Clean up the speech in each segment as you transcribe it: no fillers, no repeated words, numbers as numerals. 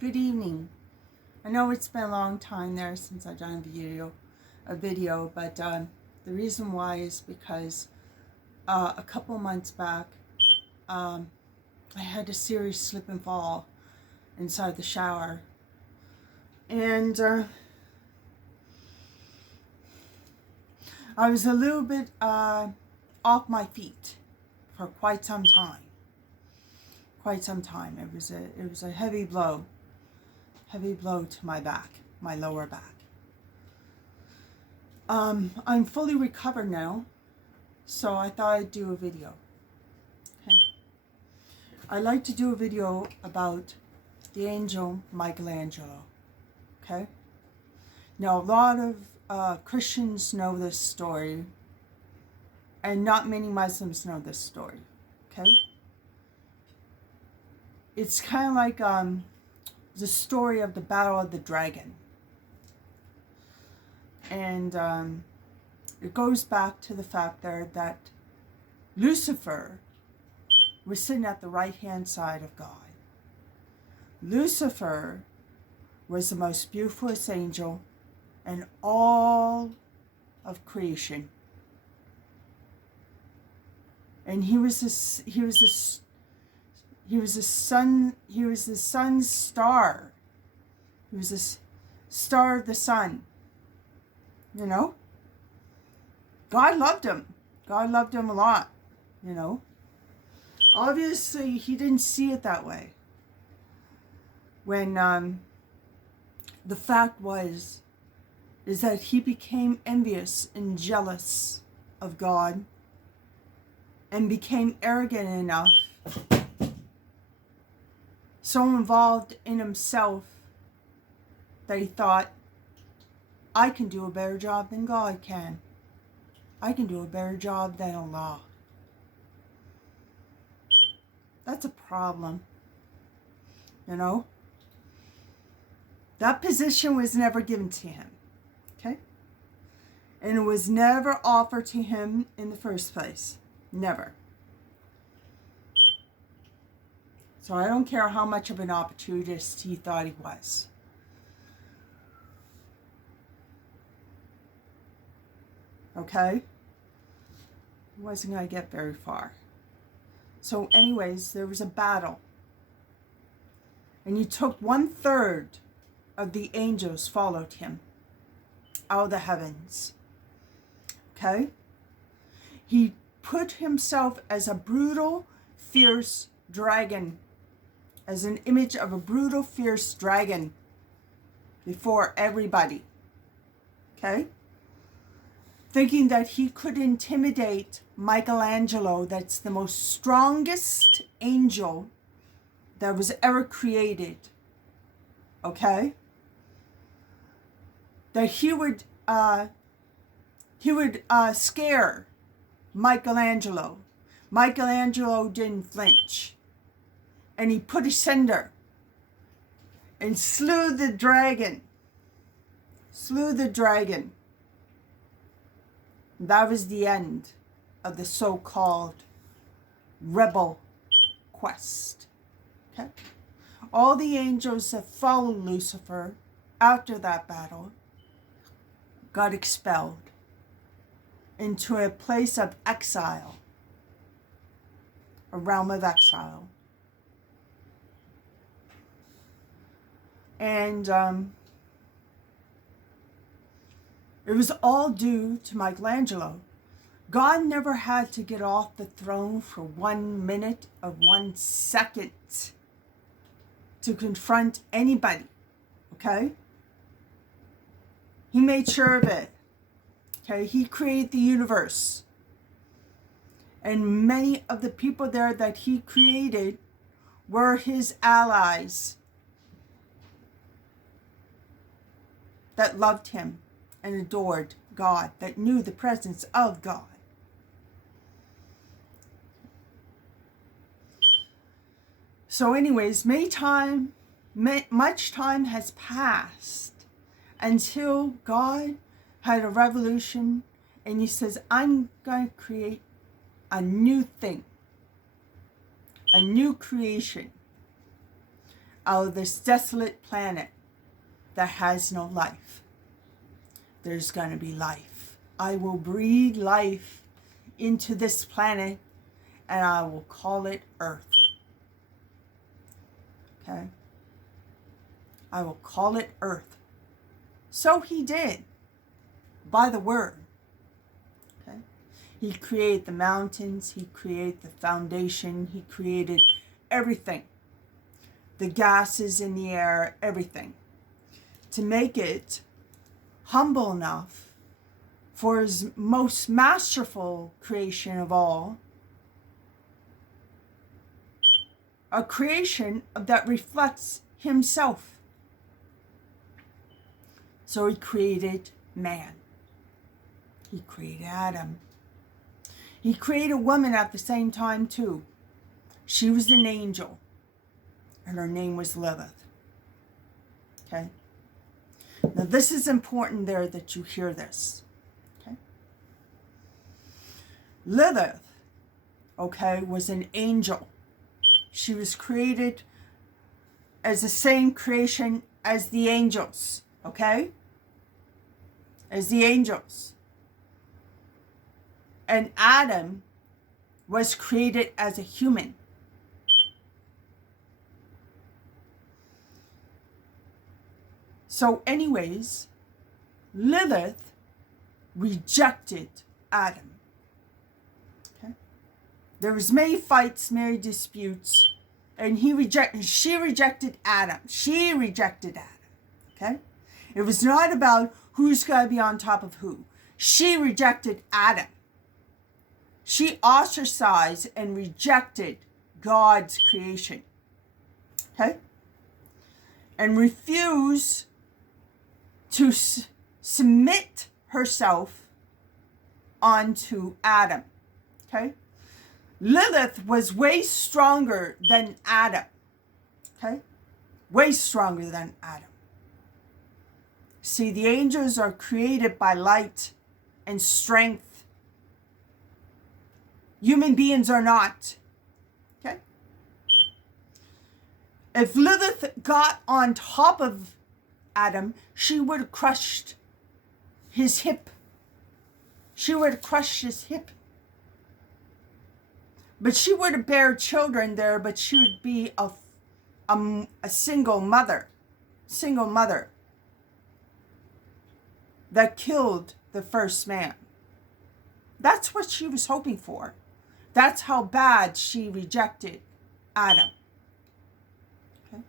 Good evening. I know it's been a long time there since I've done a video, but the reason why is because a couple months back, I had a serious slip and fall inside the shower, and I was a little bit off my feet for quite some time. It was a heavy blow to my back, my lower back. I'm fully recovered now, so I thought I'd do a video. Okay. I'd like to do a video about the angel Michelangelo. Okay. Now, a lot of Christians know this story, and not many Muslims know this story. Okay. It's kind of like the story of the Battle of the Dragon. And it goes back to the fact there that Lucifer was sitting at the right-hand side of God. Lucifer was the most beautiful angel in all of creation. And he was the sun's star. He was the star of the sun. You know? God loved him. God loved him a lot. You know? Obviously, he didn't see it that way. When the fact is that he became envious and jealous of God and became arrogant enough, so involved in himself that he thought, I can do a better job than God can. I can do a better job than Allah. That's a problem. You know? That position was never given to him. Okay? And it was never offered to him in the first place. Never. So I don't care how much of an opportunist he thought he was. Okay? He wasn't going to get very far. So anyways, there was a battle. And he took 1/3 of the angels followed him out of the heavens. Okay? He put himself as a brutal, fierce dragon, as an image of a brutal, fierce dragon before everybody. Okay? Thinking that he could intimidate Michelangelo, that's the most strongest angel that was ever created. Okay? That he would scare Michelangelo. Michelangelo didn't flinch. And he put asunder and slew the dragon. That was the end of the so-called rebel quest. Okay? All the angels that followed Lucifer after that battle got expelled into a place of exile, a realm of exile. And it was all due to Michelangelo. God never had to get off the throne for 1 minute of 1 second to confront anybody. Okay? He made sure of it. Okay? He created the universe. And many of the people there that he created were his allies that loved him and adored God, that knew the presence of God. So anyways, much time has passed until God had a revolution and he says, I'm going to create a new thing, a new creation. out of this desolate planet that has no life, there's going to be life. I will breathe life into this planet, and I will call it Earth. Okay? I will call it Earth. So he did, by the word. Okay? He created the mountains. He created the foundation. He created everything. The gases in the air, everything. To make it humble enough for his most masterful creation of all, a creation that reflects himself. So he created man. He created Adam. He created a woman at the same time too. She was an angel, and her name was Lilith. Okay? Now this is important there that you hear this. Okay? Lilith, okay, was an angel. She was created as the same creation as the angels. Okay? As the angels. And Adam was created as a human. So anyways, Lilith rejected Adam. Okay? There was many fights, many disputes, and she rejected Adam. She rejected Adam. Okay? It was not about who's going to be on top of who. She rejected Adam. She ostracized and rejected God's creation. Okay? And refused to submit herself onto Adam. Okay? Lilith was way stronger than Adam. Okay? Way stronger than Adam. See, the angels are created by light and strength. Human beings are not. Okay? If Lilith got on top of Adam, she would have crushed his hip. She would have crushed his hip. But she would have bear children there, but she would be a single mother. Single mother. That killed the first man. That's what she was hoping for. That's how bad she rejected Adam. Okay?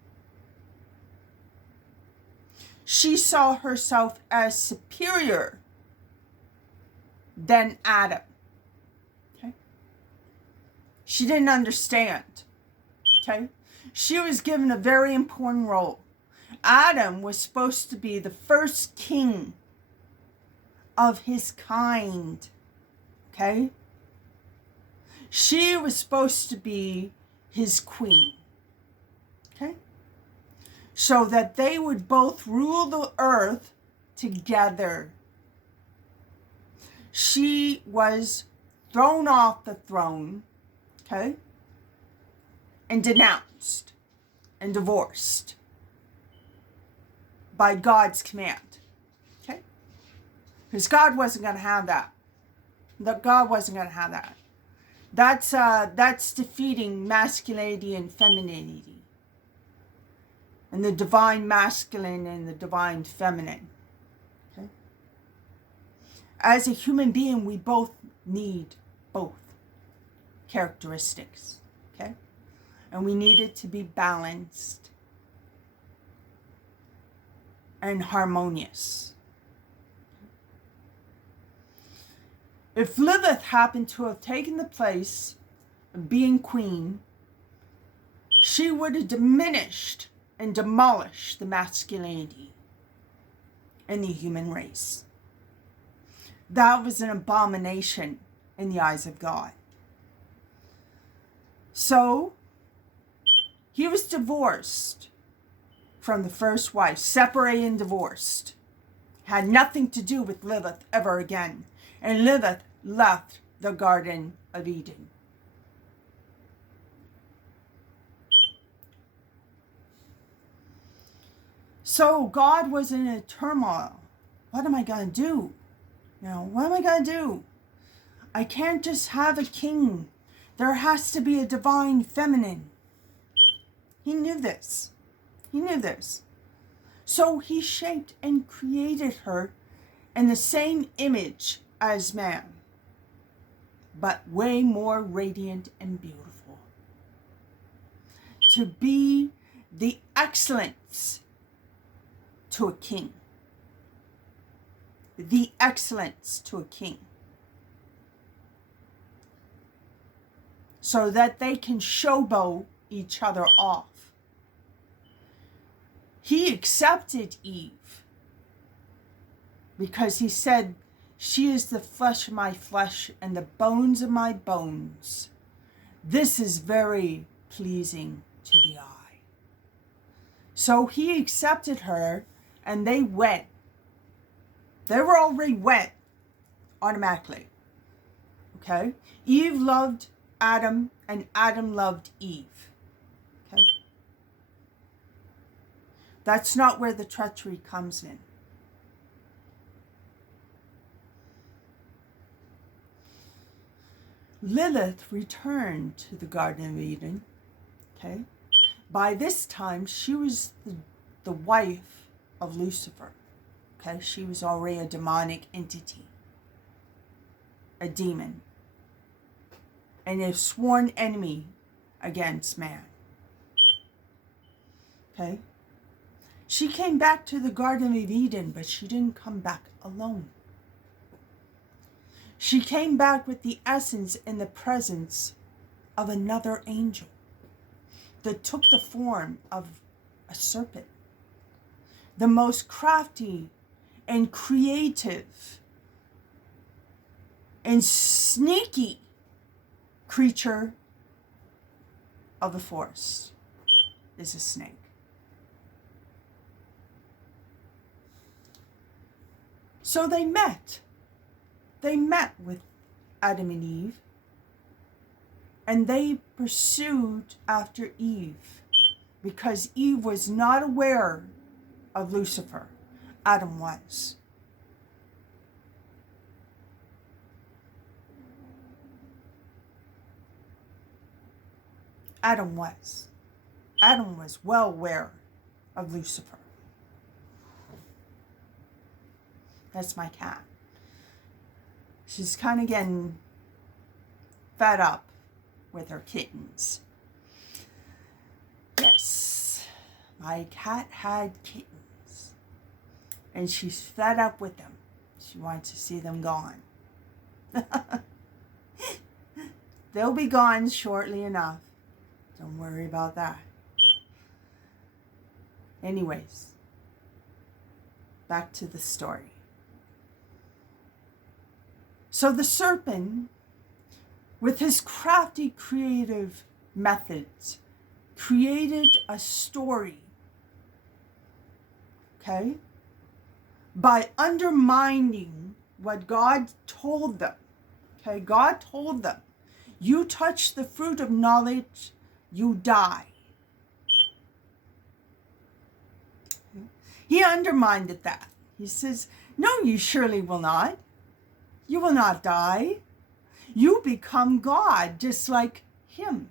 She saw herself as superior than Adam. Okay? She didn't understand. Okay? She was given a very important role. Adam was supposed to be the first king of his kind. Okay? She was supposed to be his queen. Okay? So that they would both rule the earth together. She was thrown off the throne. Okay? And denounced and divorced by God's command. Okay? Because God wasn't going to have that. God wasn't going to have that. That's defeating masculinity and femininity. And the divine masculine and the divine feminine. Okay? As a human being, we both need both characteristics. Okay? And we need it to be balanced and harmonious. If Lilith happened to have taken the place of being queen, she would have diminished and demolished the masculinity in the human race. That was an abomination in the eyes of God. So, he was divorced from the first wife, separated and divorced. Had nothing to do with Lilith ever again. And Lilith left the Garden of Eden. So God was in a turmoil. What am I going to do? What am I going to do? I can't just have a king. There has to be a divine feminine. He knew this. He knew this. So he shaped and created her in the same image as man, but way more radiant and beautiful. To be the excellence to a king. The excellence to a king. So that they can showboat each other off. He accepted Eve because he said, she is the flesh of my flesh and the bones of my bones. This is very pleasing to the eye. So he accepted her and they wed. They were already wed automatically. Okay? Eve loved Adam and Adam loved Eve. Okay? That's not where the treachery comes in. Lilith returned to the Garden of Eden. Okay? By this time, she was the wife of Lucifer. Okay? She was already a demonic entity. A demon. And a sworn enemy against man. Okay? She came back to the Garden of Eden, but she didn't come back alone. She came back with the essence and the presence of another angel that took the form of a serpent. The most crafty and creative and sneaky creature of the forest is a snake. So they met. They met with Adam and Eve, and they pursued after Eve because Eve was not aware of Lucifer. Adam was. Adam was. Adam was well aware of Lucifer. That's my cat. She's kind of getting fed up with her kittens. Yes, my cat had kittens. And she's fed up with them. She wants to see them gone. They'll be gone shortly enough. Don't worry about that. Anyways, back to the story. So the serpent, with his crafty creative methods, created a story, okay, by undermining what God told them. Okay, God told them, you touch the fruit of knowledge, you die. He undermined that. He says, no, you surely will not. You will not die. You become God, just like him.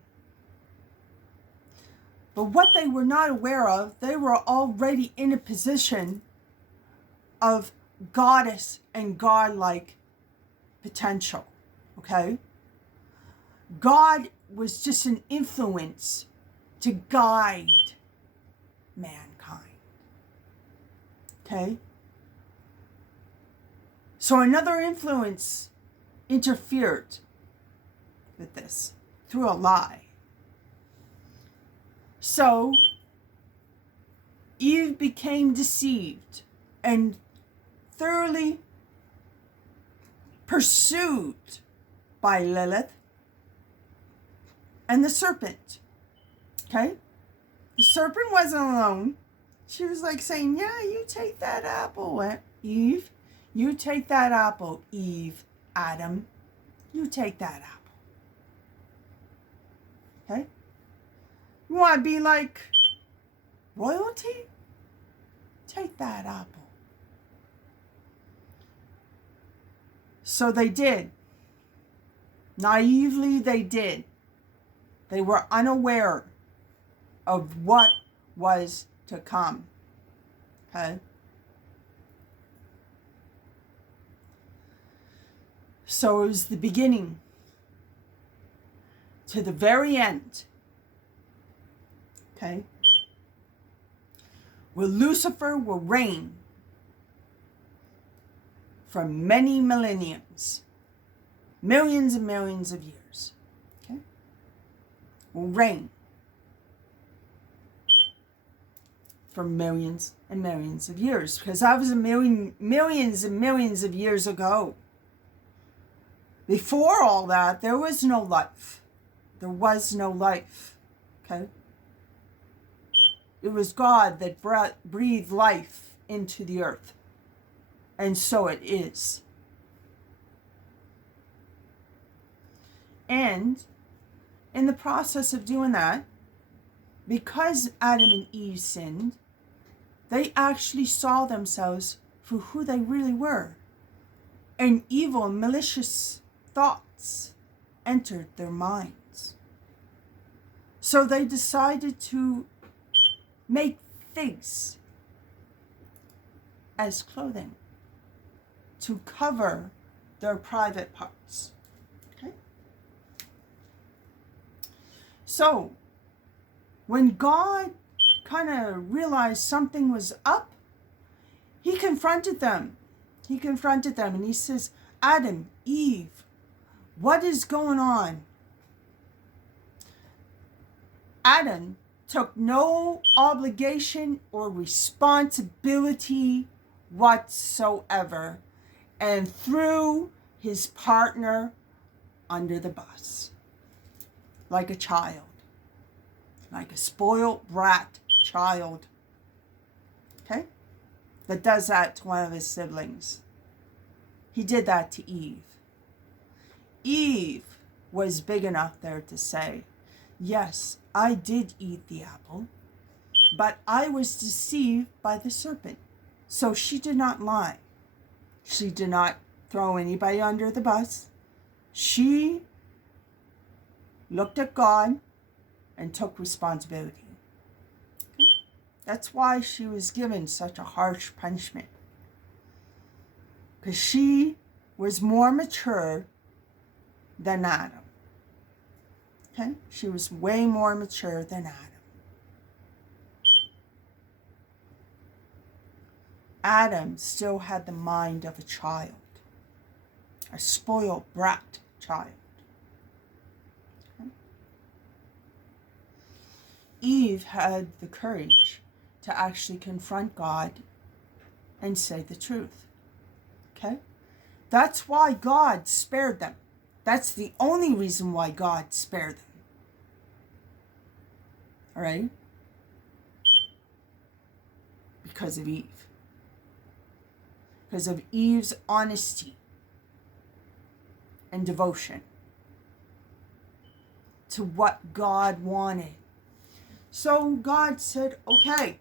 But what they were not aware of, they were already in a position of goddess and godlike potential. Okay? God was just an influence to guide mankind. Okay? So another influence interfered with this through a lie. So Eve became deceived and thoroughly pursued by Lilith and the serpent. Okay? The serpent wasn't alone. She was like saying, yeah, you take that apple, Eve. You take that apple, Eve, Adam. You take that apple. Okay? You want to be like royalty? take that apple. So they did. Naively, they did. They were unaware of what was to come. Okay? So it was the beginning to the very end. Okay? Where Lucifer will reign for many millenniums. Millions and millions of years. Okay? Will reign for millions and millions of years. Because that was millions and millions of years ago. Before all that, there was no life. There was no life. Okay? It was God that breathed life into the earth. And so it is. And in the process of doing that, because Adam and Eve sinned, they actually saw themselves for who they really were. And evil and malicious thoughts entered their minds. So they decided to make figs as clothing to cover their private parts. Okay? So, when God kind of realized something was up, he confronted them. He confronted them and he says, Adam, Eve, what is going on? Adam took no obligation or responsibility whatsoever and threw his partner under the bus like a child, like a spoiled brat child, okay, that does that to one of his siblings. He did that to Eve. Eve was big enough there to say, yes, I did eat the apple, but I was deceived by the serpent. So she did not lie. She did not throw anybody under the bus. She looked at God and took responsibility. Okay? That's why she was given such a harsh punishment. Because she was more mature than Adam. Okay? She was way more mature than Adam. Adam still had the mind of a child, a spoiled brat child. Okay? Eve had the courage to actually confront God and say the truth. Okay? That's why God spared them. That's the only reason why God spared them. All right? Because of Eve. Because of Eve's honesty and devotion to what God wanted. So God said, okay,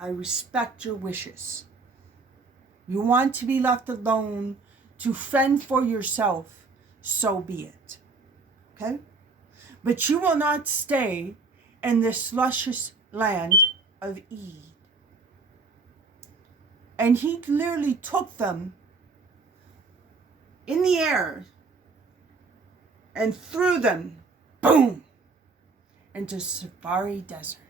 I respect your wishes. You want to be left alone to fend for yourself, so be it. Okay? But you will not stay in this luscious land of Eden. And he literally took them in the air and threw them, boom, into Safari Desert.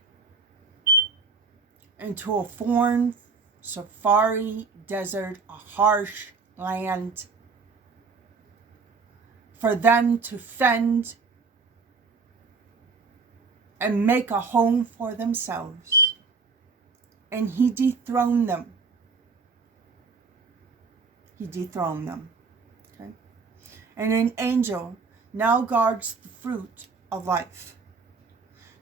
Into a foreign Safari Desert, a harsh land, for them to fend and make a home for themselves. And he dethroned them. He dethroned them. Okay? And an angel now guards the fruit of life.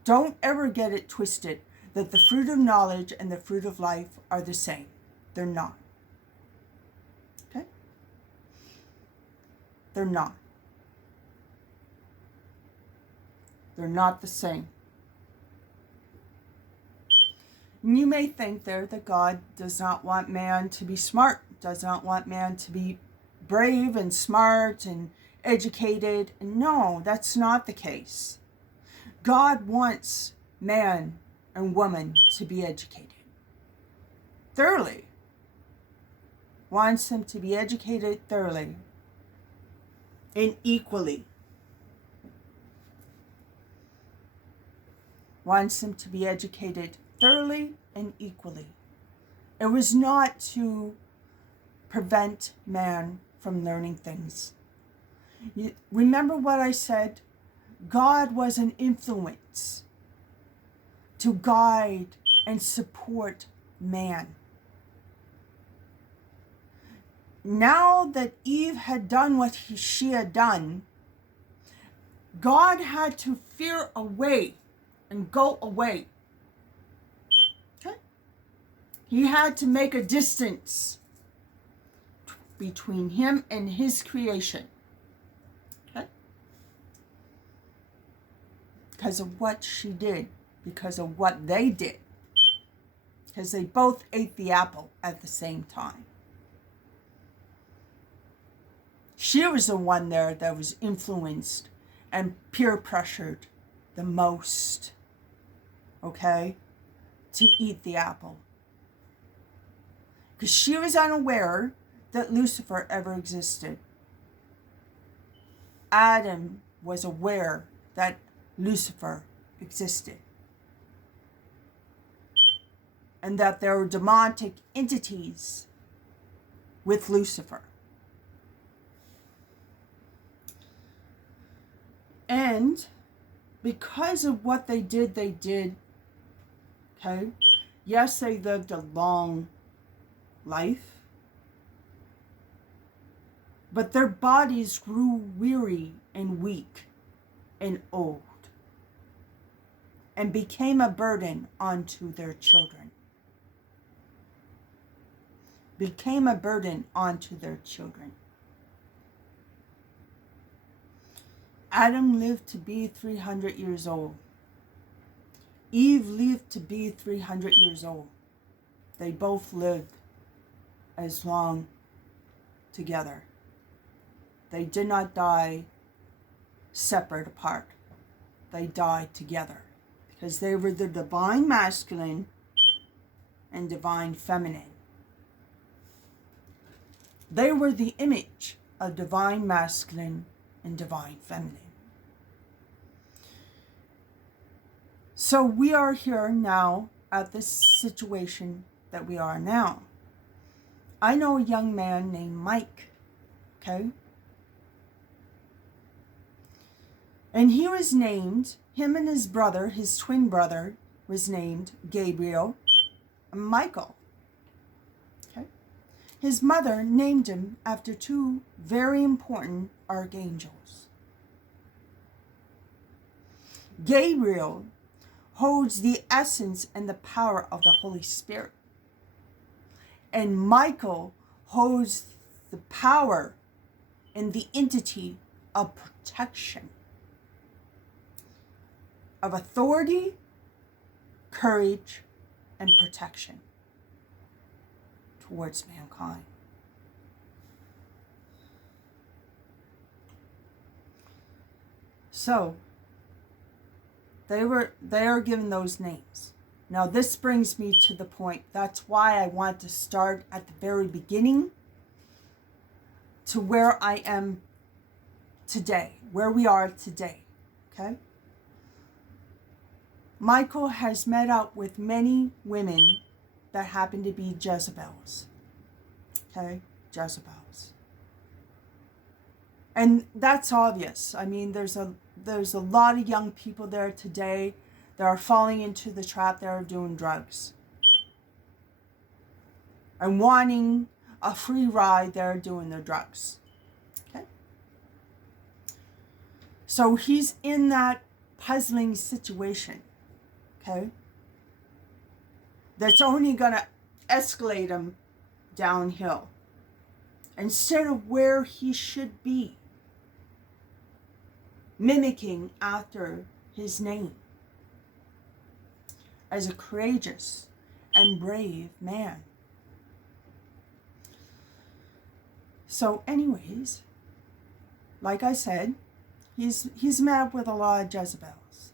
Don't ever get it twisted that the fruit of knowledge and the fruit of life are the same. They're not. Okay? They're not. They're not the same. And you may think there that God does not want man to be smart, does not want man to be brave and smart and educated. No, that's not the case. God wants man and woman to be educated. Thoroughly. Wants them to be educated thoroughly and equally. Wants them to be educated thoroughly and equally. It was not to prevent man from learning things. Remember what I said? God was an influence to guide and support man. Now that Eve had done what she had done, God had to veer away and go away. Okay? He had to make a distance between him and his creation. Okay? Because of what she did, because of what they did. Because they both ate the apple at the same time. She was the one there that was influenced and peer pressured the most, okay, to eat the apple. Because she was unaware that Lucifer ever existed. Adam was aware that Lucifer existed. And that there were demonic entities with Lucifer. And because of what they did, okay? Yes, they lived a long life. But their bodies grew weary and weak and old. And became a burden onto their children. Became a burden onto their children. Adam lived to be 300 years old. Eve lived to be 300 years old. They both lived as long together. They did not die separate apart. They died together because they were the divine masculine and divine feminine. They were the image of divine masculine and divine feminine. So we are here now at this situation that we are now. I know a young man named Mike, okay? And he was named, him and his brother, his twin brother, was named Gabriel and Michael. Okay? His mother named him after two very important archangels. Gabriel holds the essence and the power of the Holy Spirit. And Michael holds the power and the entity of protection, of authority, courage, and protection towards mankind. So, they are given those names. Now this brings me to the point. That's why I want to start at the very beginning to where I am today, where we are today, okay? Michael has met up with many women that happen to be Jezebels, okay? Jezebels. And that's obvious. I mean, there's a lot of young people there today that are falling into the trap. They are doing drugs and wanting a free ride. They're doing their drugs. Okay. So he's in that puzzling situation. Okay. That's only going to escalate him downhill instead of where he should be, mimicking after his name as a courageous and brave man. So anyways, like I said, he's met with a lot of Jezebels.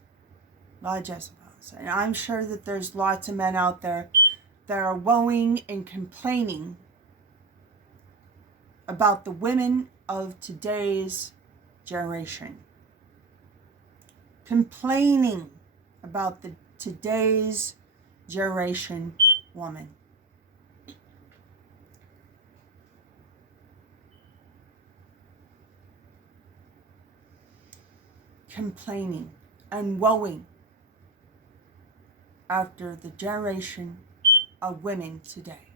A lot of Jezebels. And I'm sure that there's lots of men out there that are woeing and complaining about the women of today's generation. Complaining about the today's generation woman. Complaining and woeing after the generation of women today.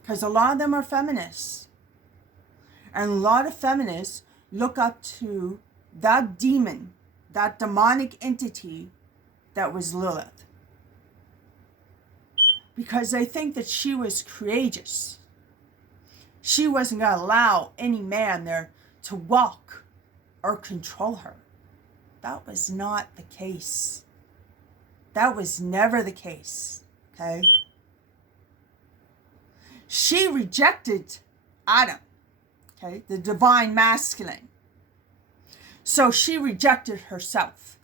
Because a lot of them are feminists. And a lot of feminists look up to that demon, that demonic entity that was Lilith. Because they think that she was courageous. She wasn't going to allow any man there to walk or control her. That was not the case. That was never the case. Okay? She rejected Adam. Okay? The divine masculine. So she rejected herself.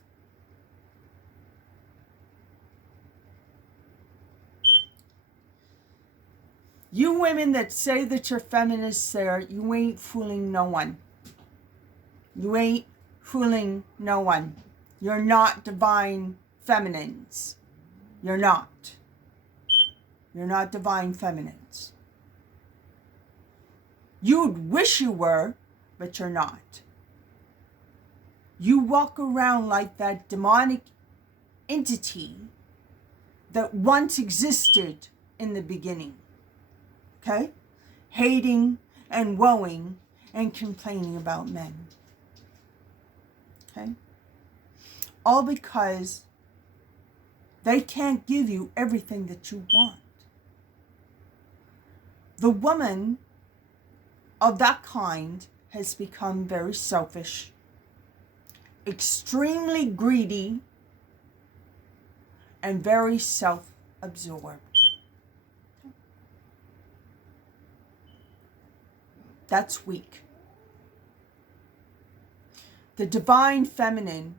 You women that say that you're feminists there, you ain't fooling no one. You ain't fooling no one. You're not divine feminines. You're not. You're not divine feminines. You'd wish you were, but you're not. You walk around like that demonic entity that once existed in the beginning. Okay? Hating and woeing and complaining about men. Okay? All because they can't give you everything that you want. The woman of that kind has become very selfish, extremely greedy, and very self-absorbed. That's weak. The divine feminine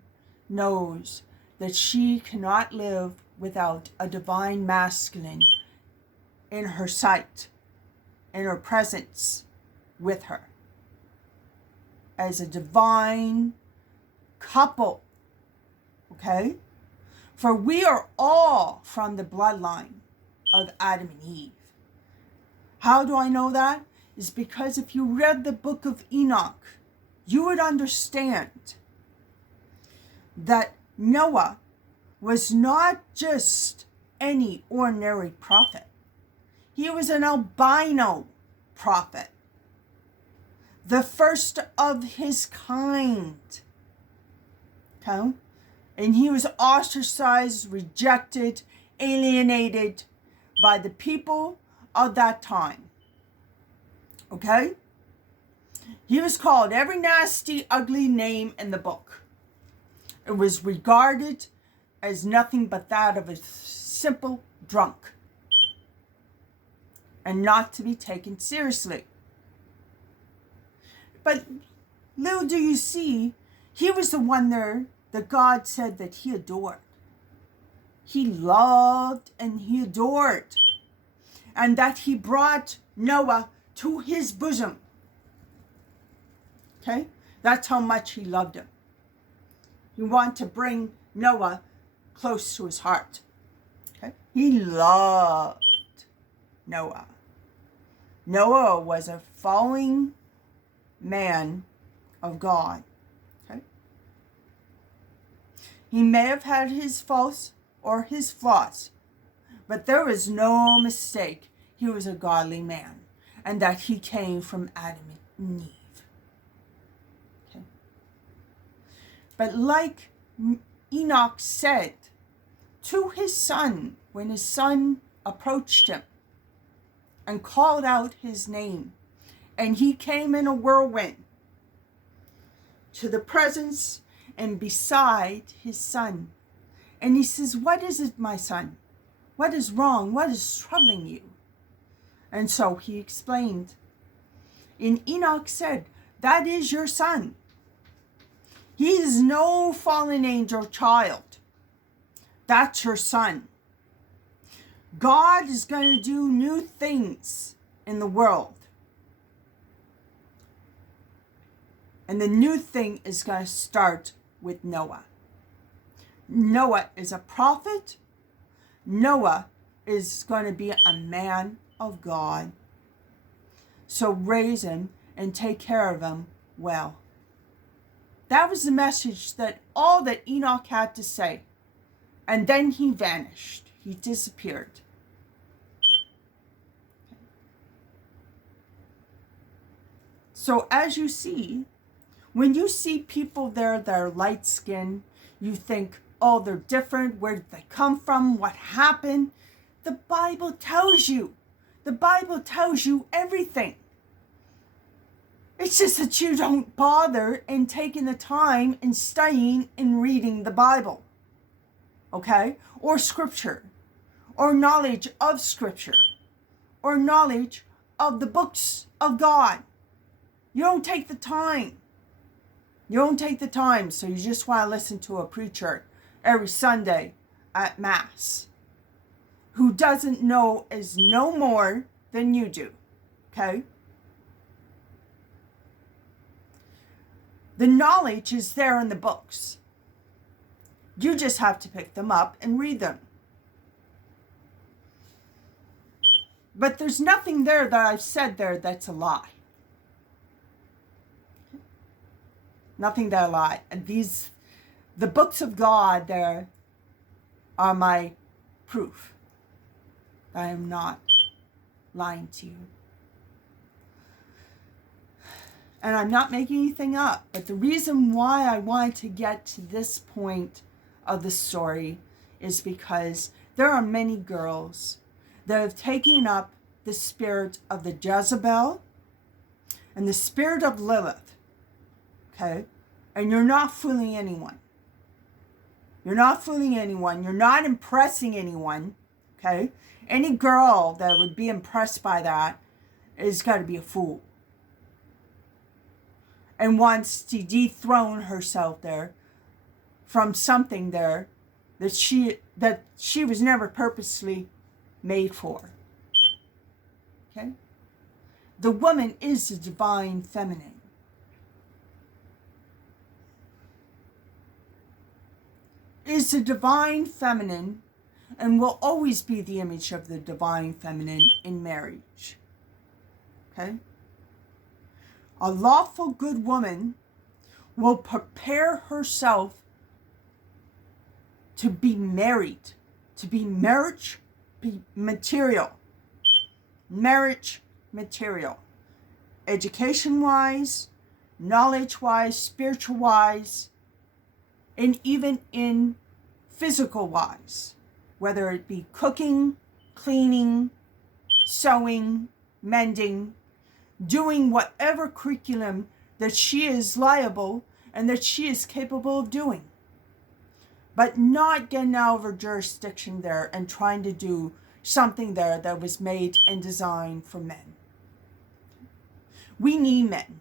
knows that she cannot live without a divine masculine in her sight, in her presence with her, as a divine couple. Okay? For we are all from the bloodline of Adam and Eve. How do I know that? Is because if you read the book of Enoch, you would understand that Noah was not just any ordinary prophet. He was an albino prophet, the first of his kind. Okay? And he was ostracized, rejected, alienated by the people of that time. Okay? He was called every nasty, ugly name in the book. It was regarded as nothing but that of a simple drunk. And not to be taken seriously. But little do you see, he was the one there that God said that he adored. He loved and he adored. And that he brought Noah to his bosom. Okay? That's how much he loved him. He wanted to bring Noah close to his heart. Okay? He loved Noah. Noah was a following man of God. Okay? He may have had his faults or his flaws, but there was no mistake. He was a godly man, and that he came from Adam and Eve. Okay? But like Enoch said to his son, when his son approached him and called out his name, and he came in a whirlwind to the presence and beside his son. And he says, "What is it, my son? What is wrong? What is troubling you? And so he explained. And Enoch said, that is your son. He is no fallen angel child. That's your son. God is going to do new things in the world. And the new thing is going to start with Noah. Noah is a prophet. Noah is going to be a man of God. So raise him and take care of him well. That was the message that all that Enoch had to say. And then he vanished. He disappeared. So as you see, when you see people there that are light-skinned, you think, oh, they're different. Where did they come from? What happened? The Bible tells you. The Bible tells you everything. It's just that you don't bother in taking the time and studying and reading the Bible. Okay? Or Scripture. Or knowledge of Scripture. Or knowledge of the books of God. You don't take the time. You don't take the time, so you just want to listen to a preacher every Sunday at Mass who doesn't know is no more than you do. Okay? The knowledge is there in the books. You just have to pick them up and read them. But there's nothing there that I've said there that's a lie. Nothing that I lie. And the books of God there are my proof that I am not lying to you. And I'm not making anything up. But the reason why I wanted to get to this point of the story is because there are many girls that have taken up the spirit of the Jezebel and the spirit of Lilith. Okay? And you're not fooling anyone. You're not fooling anyone. You're not impressing anyone. Okay? Any girl that would be impressed by that is got to be a fool. And wants to dethrone herself there from something there that she was never purposely made for. Okay? The woman is the divine feminine. Is the divine feminine and will always be the image of the divine feminine in marriage. Okay? A lawful good woman will prepare herself to be married, to be marriage material. Marriage material. Education-wise, knowledge-wise, spiritual-wise, and even in physical-wise. Whether it be cooking, cleaning, sewing, mending, doing whatever curriculum that she is liable and that she is capable of doing. But not getting out of her jurisdiction there and trying to do something there that was made and designed for men. We need men.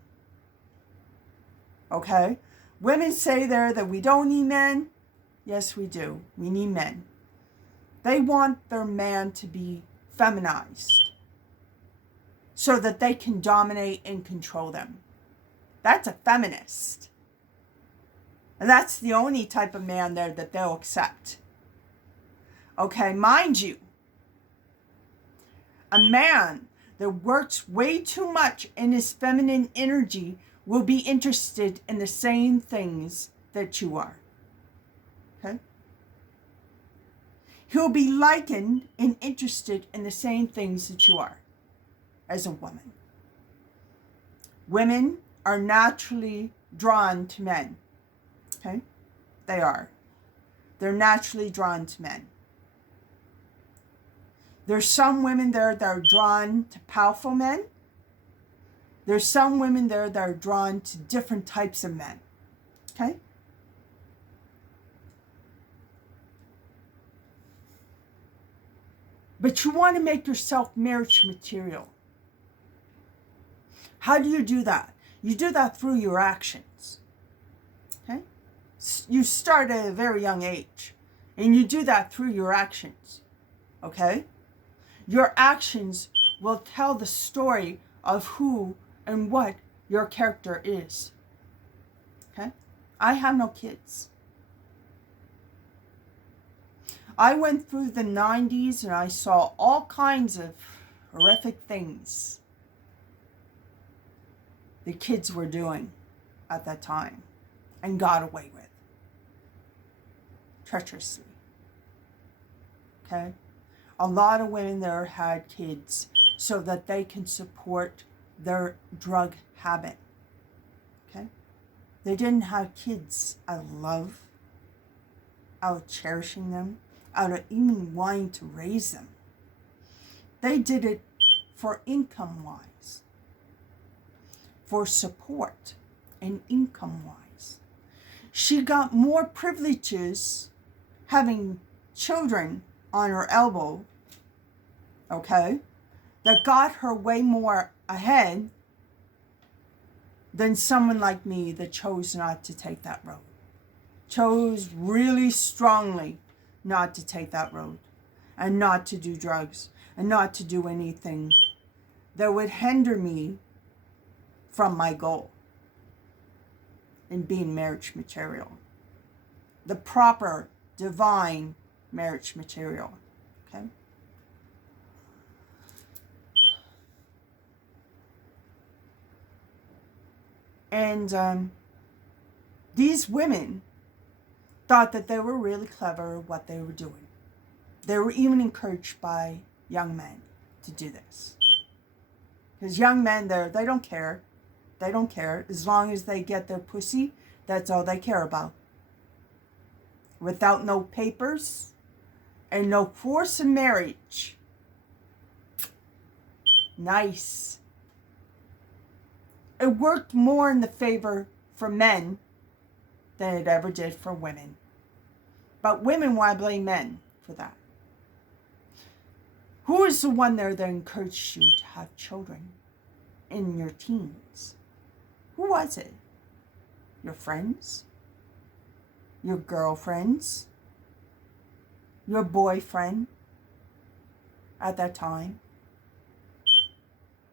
Okay? Women say there that we don't need men. Yes, we do. We need men. They want their man to be feminized so that they can dominate and control them. That's a feminist. And that's the only type of man there that they'll accept. Okay, mind you, a man that works way too much in his feminine energy will be interested in the same things that you are. Okay? He'll be likened and interested in the same things that you are as a woman. Women are naturally drawn to men. Okay? They are. They're naturally drawn to men. There's some women there that are drawn to powerful men. There's some women there that are drawn to different types of men. Okay? But you want to make yourself marriage material. How do you do that? You do that through your actions. Okay? You start at a very young age. And you do that through your actions. Okay? Your actions will tell the story of who and what your character is. Okay? I have no kids. I went through the 90s and I saw all kinds of horrific things the kids were doing at that time and got away with. Treacherously. Okay? A lot of women there had kids so that they can support their drug habit. Okay? They didn't have kids out of love, out of cherishing them, out of even wanting to raise them. They did it for income-wise, for support and income-wise. She got more privileges having children on her elbow, okay, that got her way more ahead than someone like me that chose not to take that road. Chose really strongly not to take that road and not to do drugs and not to do anything that would hinder me from my goal in being marriage material. The proper, divine marriage material. Okay? And these women thought that they were really clever at what they were doing. They were even encouraged by young men to do this. Because young men there, they don't care. They don't care. As long as they get their pussy, that's all they care about. Without no papers and no force of marriage. Nice. It worked more in the favor for men than it ever did for women. But women want to blame men for that. Who is the one there that encouraged you to have children in your teens? Who was it? Your friends? Your girlfriends? Your boyfriend at that time?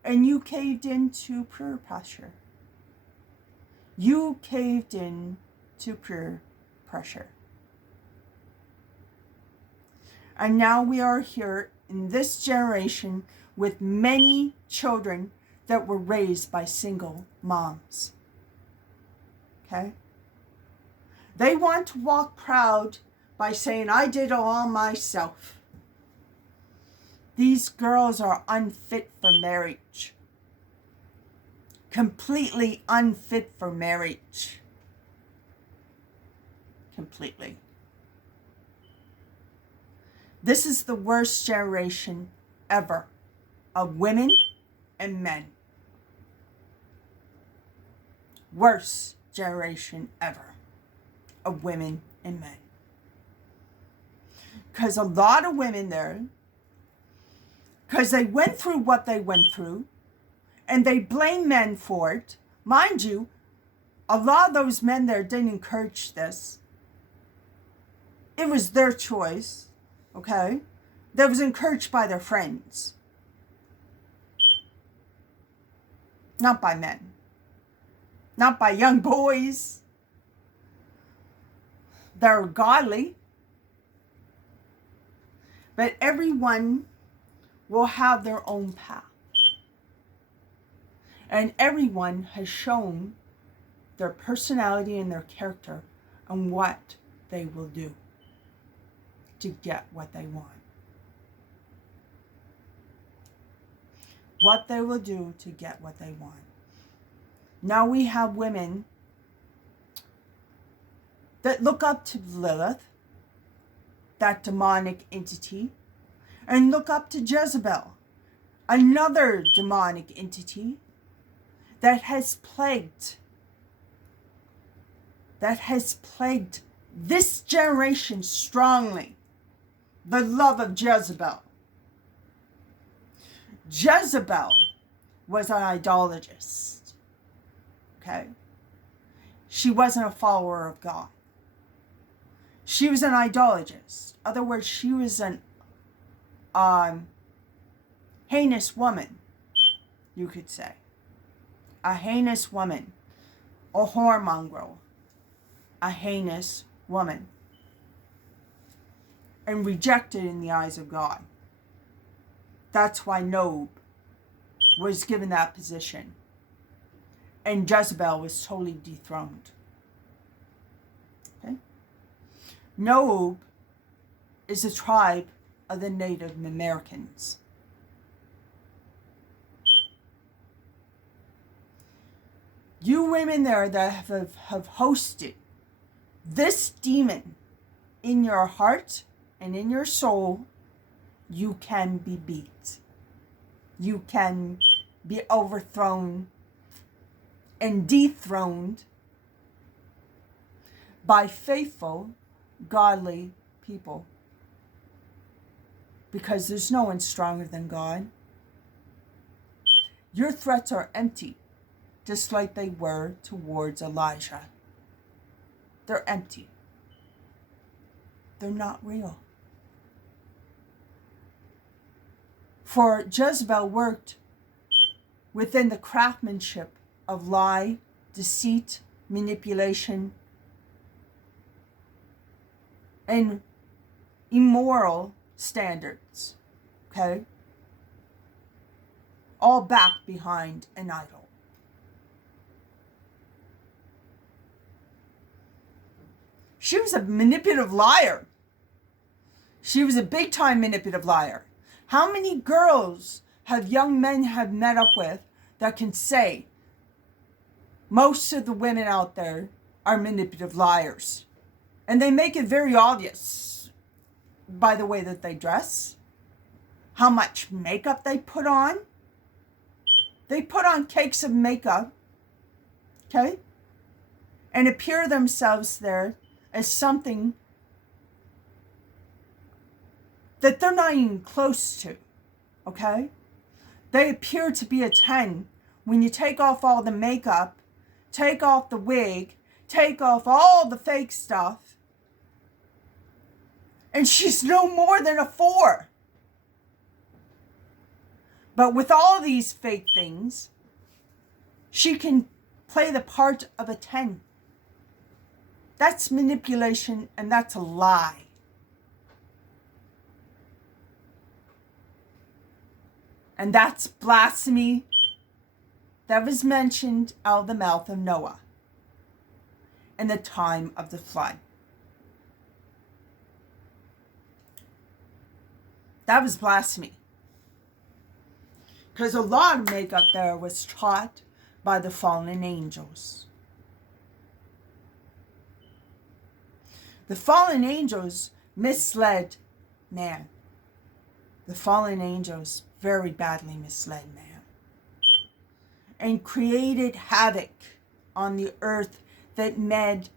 And you caved into peer pressure. You caved in to peer pressure. And now we are here in this generation with many children that were raised by single moms. Okay? They want to walk proud by saying, I did it all myself. These girls are unfit for marriage. Completely unfit for marriage. Completely. This is the worst generation ever of women and men. Worst generation ever of women and men. Because a lot of women there, because they went through what they went through, and they blame men for it. Mind you, a lot of those men there didn't encourage this. It was their choice, okay? That was encouraged by their friends. Not by men. Not by young boys that are godly. But everyone will have their own path. And everyone has shown their personality and their character and what they will do to get what they want. What they will do to get what they want. Now we have women that look up to Lilith, that demonic entity, and look up to Jezebel, another demonic entity that has plagued this generation strongly. The love of Jezebel. Jezebel was an idolatrist. Okay? She wasn't a follower of God. She was an idolatrist. In other words, she was an heinous woman, you could say. A heinous woman. A whoremonger. A heinous woman. And rejected in the eyes of God. That's why Nob was given that position. And Jezebel was totally dethroned. Okay? Nob is a tribe of the Native Americans. You women there that have hosted this demon in your heart and in your soul, you can be beat. You can be overthrown and dethroned by faithful, godly people. Because there's no one stronger than God. Your threats are empty, just like they were towards Elijah. They're empty. They're not real. For Jezebel worked within the craftsmanship of lie, deceit, manipulation, and immoral standards. Okay? All backed behind an idol. She was a manipulative liar. She was a big time manipulative liar. How many girls have young men have met up with that can say most of the women out there are manipulative liars? And they make it very obvious by the way that they dress, how much makeup they put on. They put on cakes of makeup, okay, and appear themselves there as something that they're not even close to, okay? They appear to be a 10 when you take off all the makeup, take off the wig, take off all the fake stuff, and she's no more than a 4. But with all these fake things, she can play the part of a 10. That's manipulation, and that's a lie. And that's blasphemy that was mentioned out of the mouth of Noah in the time of the flood. That was blasphemy. Because a lot of makeup there was taught by the fallen angels. The fallen angels misled man. The fallen angels very badly misled man and created havoc on the earth that made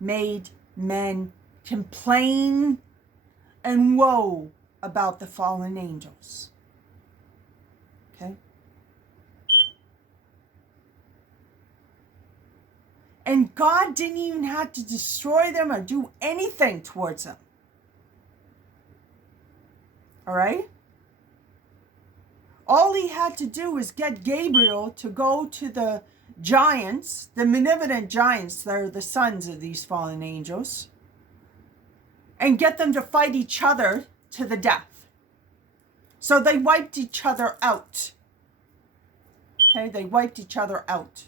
men complain and woe about the fallen angels. Okay? And God didn't even have to destroy them or do anything towards them. All right? All he had to do was get Gabriel to go to the giants, the malevolent giants that are the sons of these fallen angels, and get them to fight each other to the death. So they wiped each other out. Okay, they wiped each other out.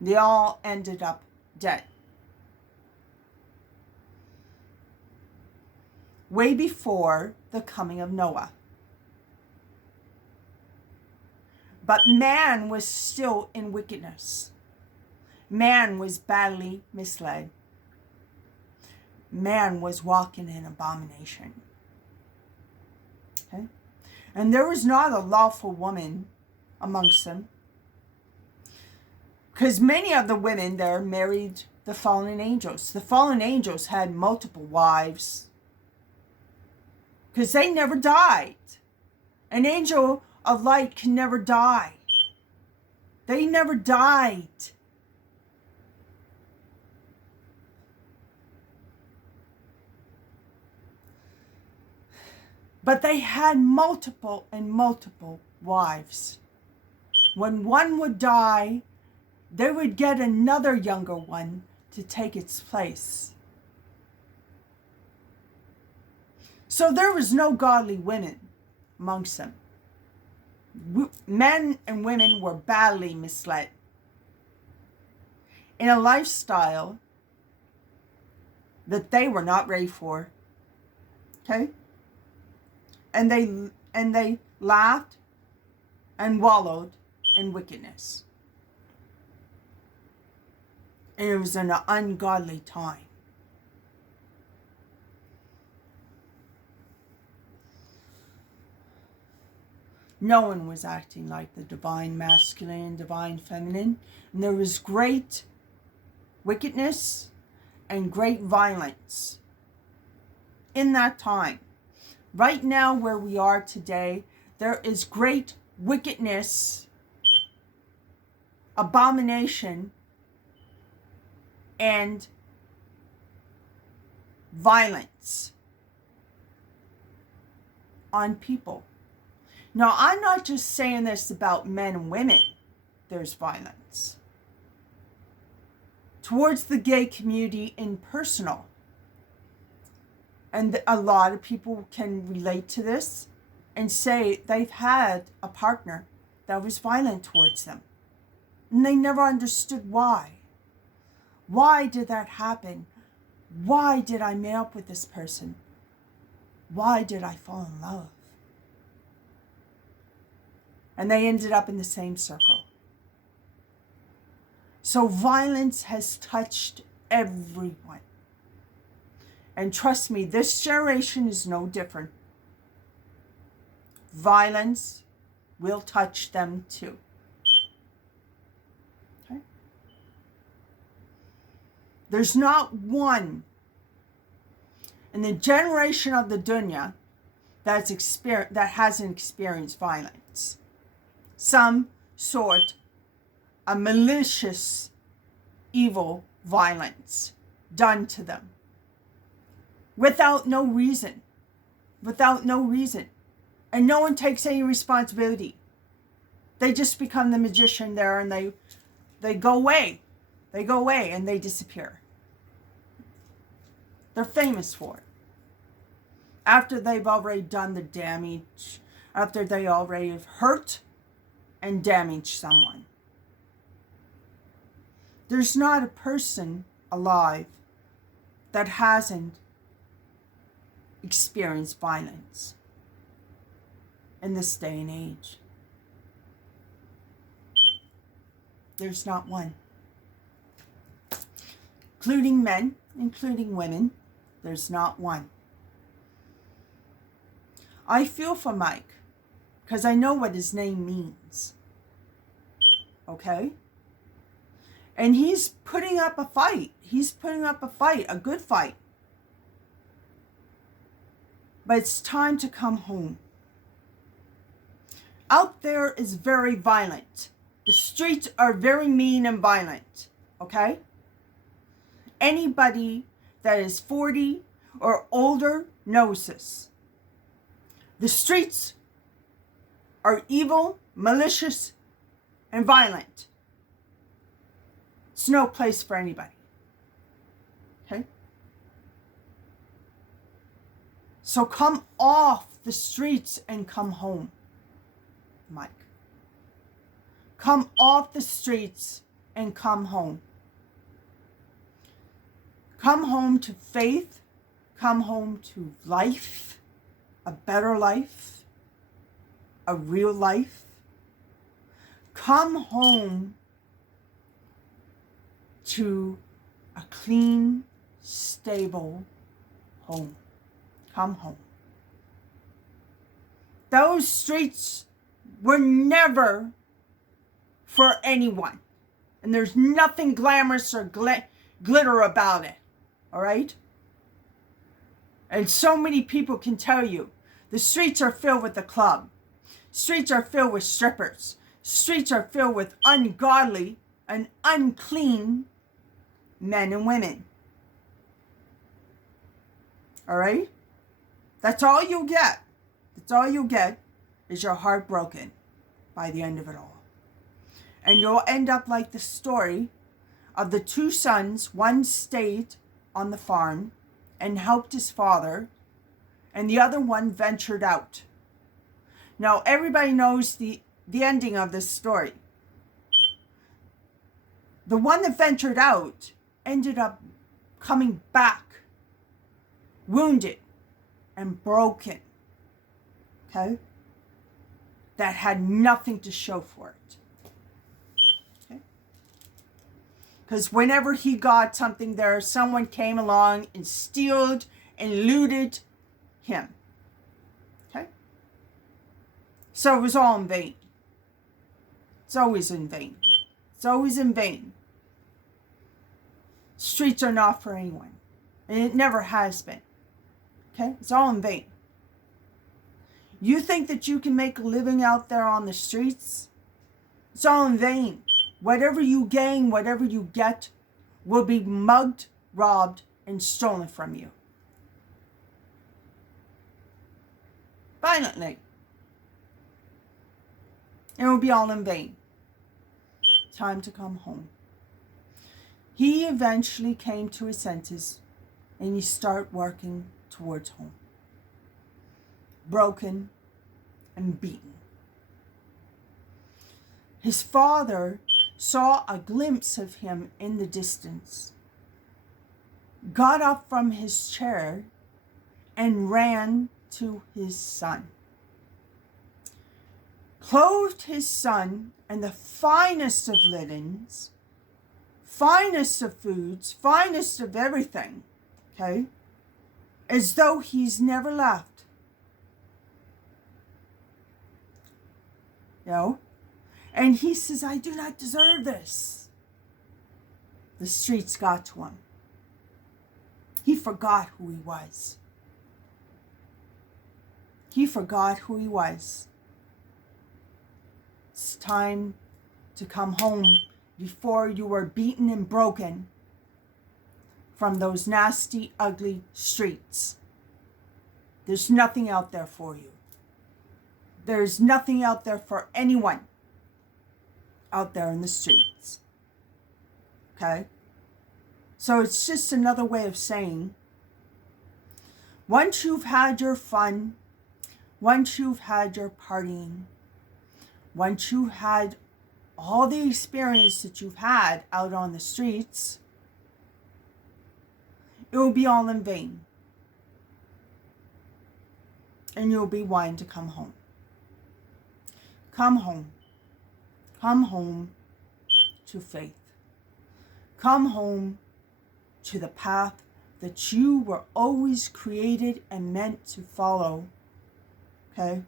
They all ended up dead. Way before the coming of Noah. But man was still in wickedness. Man was badly misled. Man was walking in abomination. Okay? And there was not a lawful woman amongst them. Because many of the women there married the fallen angels. The fallen angels had multiple wives. Because they never died. An angel of light can never die. They never died. But they had multiple and multiple wives. When one would die, they would get another younger one to take its place. So there was no godly women amongst them. Men and women were badly misled in a lifestyle that they were not ready for. Okay? And they laughed and wallowed in wickedness. And it was an ungodly time. No one was acting like the divine masculine, divine feminine. And there was great wickedness and great violence in that time. Right now, where we are today, there is great wickedness, abomination, and violence on people. Now, I'm not just saying this about men and women. There's violence towards the gay community in personal. And a lot of people can relate to this and say they've had a partner that was violent towards them. And they never understood why. Why did that happen? Why did I meet up with this person? Why did I fall in love? And they ended up in the same circle. So violence has touched everyone. And trust me, this generation is no different. Violence will touch them too. Okay? There's not one in the generation of the dunya that hasn't experienced violence. Some sort of malicious, evil violence done to them. Without no reason. And no one takes any responsibility. They just become the magician there and they go away. They go away and they disappear. They're famous for it. After they've already done the damage, after they already have hurt and damaged someone. There's not a person alive that hasn't experience violence in this day and age. There's not one. Including men, including women, there's not one. I feel for Mike because I know what his name means. Okay? And he's putting up a fight. He's putting up a fight, a good fight. But it's time to come home. Out there is very violent. The streets are very mean and violent. Okay? Anybody that is 40 or older knows this. The streets are evil, malicious, and violent. It's no place for anybody. Okay? So come off the streets and come home, Mike. Come off the streets and come home. Come home to faith. Come home to life. A better life. A real life. Come home to a clean, stable home. Come home. Those streets were never for anyone. And there's nothing glamorous or glitter about it. All right? And so many people can tell you the streets are filled with the club. Streets are filled with strippers. Streets are filled with ungodly and unclean men and women. All right? That's all you'll get. That's all you'll get is your heart broken by the end of it all. And you'll end up like the story of the two sons. One stayed on the farm and helped his father, and the other one ventured out. Now, everybody knows the ending of this story. The one that ventured out ended up coming back, wounded and broken. Okay? That had nothing to show for it. Okay? Because whenever he got something there, someone came along and stealed and looted him. Okay? So it was all in vain. It's always in vain. It's always in vain. Streets are not for anyone. And it never has been. Okay? It's all in vain. You think that you can make a living out there on the streets? It's all in vain. Whatever you gain, whatever you get, will be mugged, robbed, and stolen from you. Violently. It will be all in vain. Time to come home. He eventually came to his senses, and he started working towards home. Broken and beaten. His father saw a glimpse of him in the distance, got up from his chair, and ran to his son. Clothed his son in the finest of linens, finest of foods, finest of everything, okay? As though he's never left. You know? And he says, I do not deserve this. The streets got to him. He forgot who he was. He forgot who he was. It's time to come home before you were beaten and broken from those nasty, ugly streets. There's nothing out there for you. There's nothing out there for anyone out there in the streets. Okay? So it's just another way of saying, once you've had your fun, once you've had your partying, once you've had all the experience that you've had out on the streets, it will be all in vain. And you'll be wanting to come home. Come home. Come home to faith. Come home to the path that you were always created and meant to follow. Okay?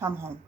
Come home.